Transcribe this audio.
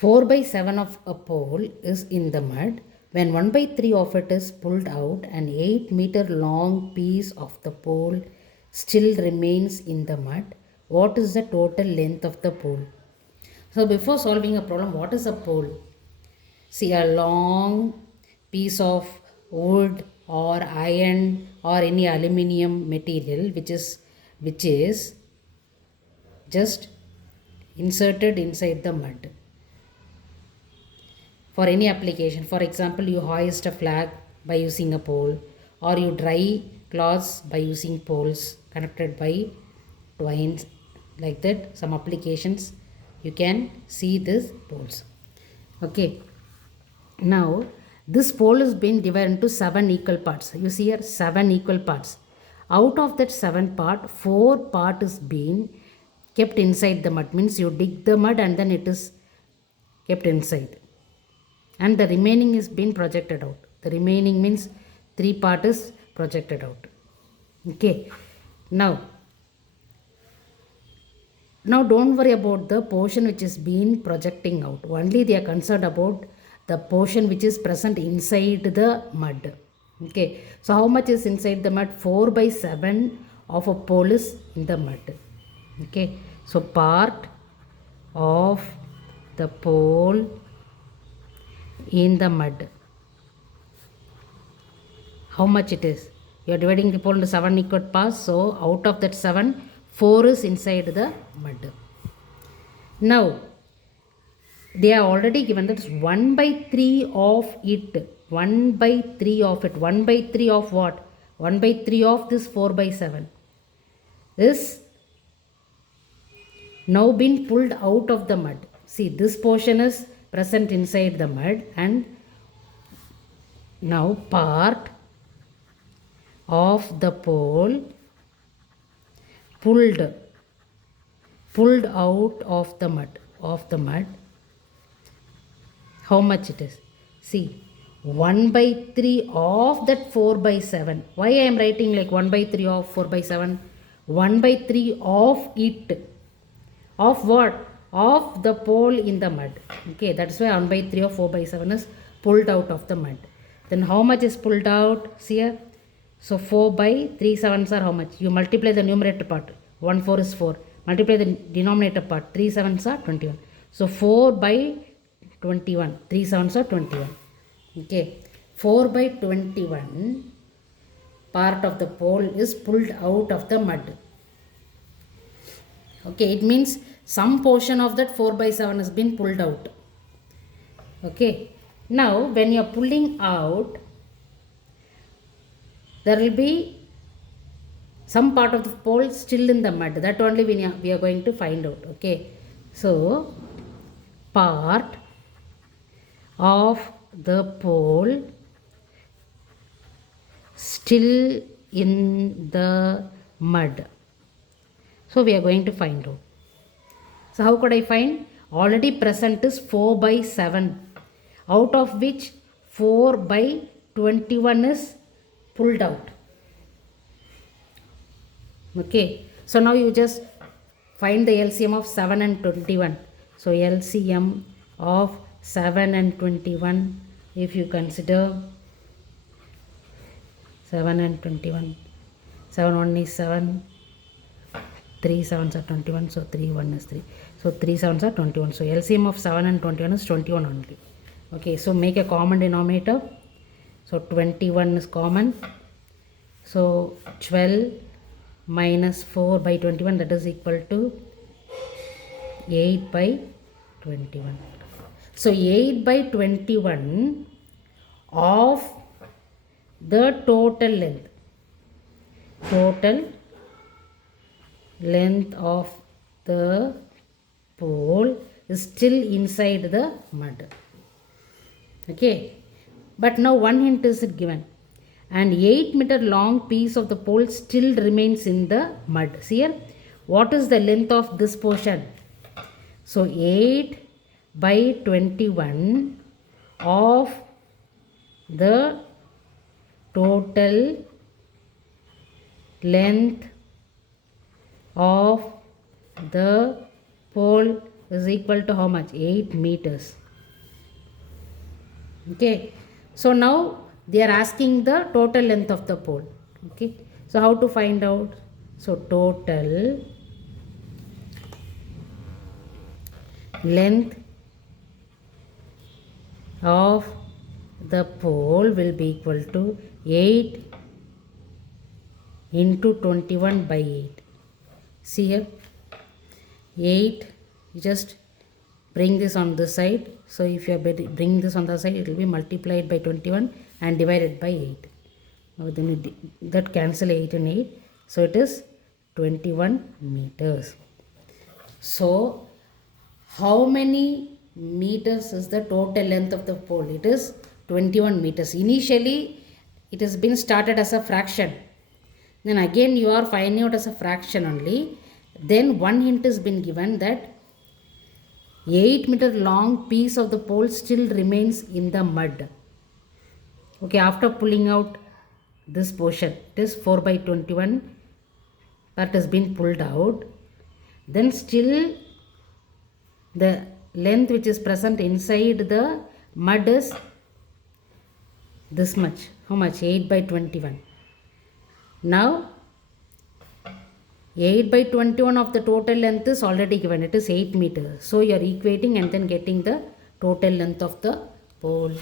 4 by 7 of a pole is in the mud. When 1 by 3 of it is pulled out, an 8-meter long piece of the pole still remains in the mud. What is the total length of the pole? So, before solving a problem, what is a pole? See, a long piece of wood or iron or any aluminium material which is just inserted inside the mud for any application. For example, you hoist a flag by using a pole, or you dry cloths by using poles connected by twines, like that. Some applications you can see these poles. Okay. Now, this pole has been divided into 7 equal parts. You see here 7 equal parts. Out of that 7 part, 4 part is being kept inside the mud. Means you dig the mud and then it is kept inside. And the remaining is being projected out. The remaining means 3 part is projected out. Okay. Now don't worry about the portion which is being projecting out. Only they are concerned about the portion which is present inside the mud. Okay. So how much is inside the mud? 4 by 7 of a pole is in the mud. Okay. So part of the pole in the mud. How much it is? You are dividing the pole into 7 equal parts. So out of that 7, 4 is inside the mud. Now, they are already given that 1 by 3 of it. 1 by 3 of it. 1 by 3 of what? 1 by 3 of this 4 by 7 is now been pulled out of the mud. See, this portion is present inside the mud, and now part of the pole pulled out of the mud. How much it is? See, 1 by 3 of that 4 by 7. Why I am writing like 1 by 3 of 4 by 7? 1 by 3 of it. Of what? Of the pole in the mud. Okay, that's why 1 by 3 of 4 by 7 is pulled out of the mud. Then how much is pulled out? See here. So 4 by 3 sevens are how much? You multiply the numerator part. 1 4 is 4. Multiply the denominator part. 3 sevens are 21. So 4 by 21. 3 sevens are 21. Okay. 4 by 21 part of the pole is pulled out of the mud. Okay. It means some portion of that 4 by 7 has been pulled out. Okay. Now when you are pulling out, there will be some part of the pole still in the mud. That only we are going to find out. Okay. So, part of the pole still in the mud. So, we are going to find out. So, how could I find? Already present is 4 by 7. Out of which 4 by 21 is pulled out. Okay. So now you just find the LCM of 7 and 21. So LCM of 7 and 21, if you consider 7 and 21, 7 1 is 7, 3 7s are 21, so 3 1 is 3. So 3 7s are 21. So LCM of 7 and 21 is 21 only. Okay, so make a common denominator. So 21 is common. So 12 minus 4 by 21, that is equal to 8 by 21. So 8 by 21 of the total length. Total length of the pole is still inside the mud. Okay. But now one hint is given. An 8-meter long piece of the pole still remains in the mud. See here, what is the length of this portion? So 8 by 21 of the total length of the pole is equal to how much? 8 meters. Okay, so now they are asking the total length of the pole. Okay, so how to find out? So total length of the pole will be equal to 8 into 21 by 8. See here, 8, you just bring this on this side. So if you bring this on the side, it will be multiplied by 21 and divided by 8. Now then that cancel 8 and 8. So it is 21 meters. So how many meters is the total length of the pole? It is 21 meters. Initially it has been started as a fraction. Then again you are finding out as a fraction only. Then one hint has been given that 8-meter long piece of the pole still remains in the mud. Okay, after pulling out this portion, it is 4 by 21 that has been pulled out. Then still the length which is present inside the mud is this much. How much? 8 by 21. Now 8 by 21 of the total length is already given. It is 8 meters. So you are equating and then getting the total length of the pole.